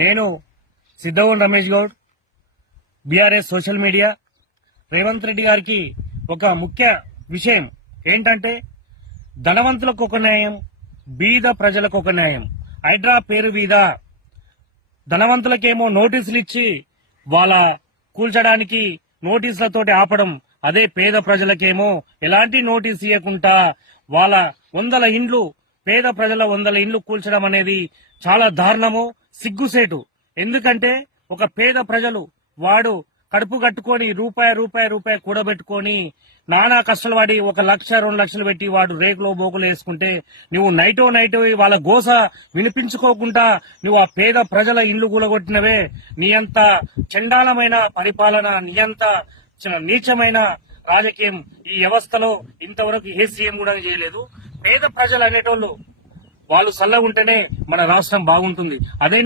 నేను Siddhavan Ramesh Goud, BRS social media. Revanth Reddy గారికి ఒక ముఖ్య విషయం ఏంటంటే, ధనవంతులకు ఒక న్యాయం, బీద ప్రజలకు ఒక న్యాయం. హైడ్రా పేరు మీద ధనవంతులకేమో నోటీసులు ఇచ్చి వాళ్ళ కూల్చడానికి నోటీసులతోటి ఆపడం, అదే పేద ప్రజలకేమో ఎలాంటి నోటీస్ ఇవ్వకుండా వాళ్ళ పేద ప్రజల 100 ఇండ్లు కూల్చడం అనేది చాలా దారుణము, సిగ్గుసేటు. ఎందుకంటే ఒక పేద ప్రజలు వాడు కడుపు కట్టుకొని రూపాయి కూడబెట్టుకొని నానా కష్టాలు పడి 1 లక్ష 2 లక్షలు పెట్టి వాడు రేకులో బోకులు వేసుకుంటే, నువ్వు నైటో వాళ్ళ గోస వినిపించుకోకుండా నువ్వు ఆ పేద ప్రజల ఇండ్లు కూలగొట్టినవే. నీ అంత చండాలమైన పరిపాలన, నీ అంత నీచమైన రాజకీయం ఈ వ్యవస్థలో ఇంతవరకు ఏ సీఎం కూడా చేయలేదు. పేద ప్రజలు అనేటోళ్ళు వాళ్ళు చల్లగా ఉంటేనే మన రాష్ట్రం బాగుంటుంది. అదే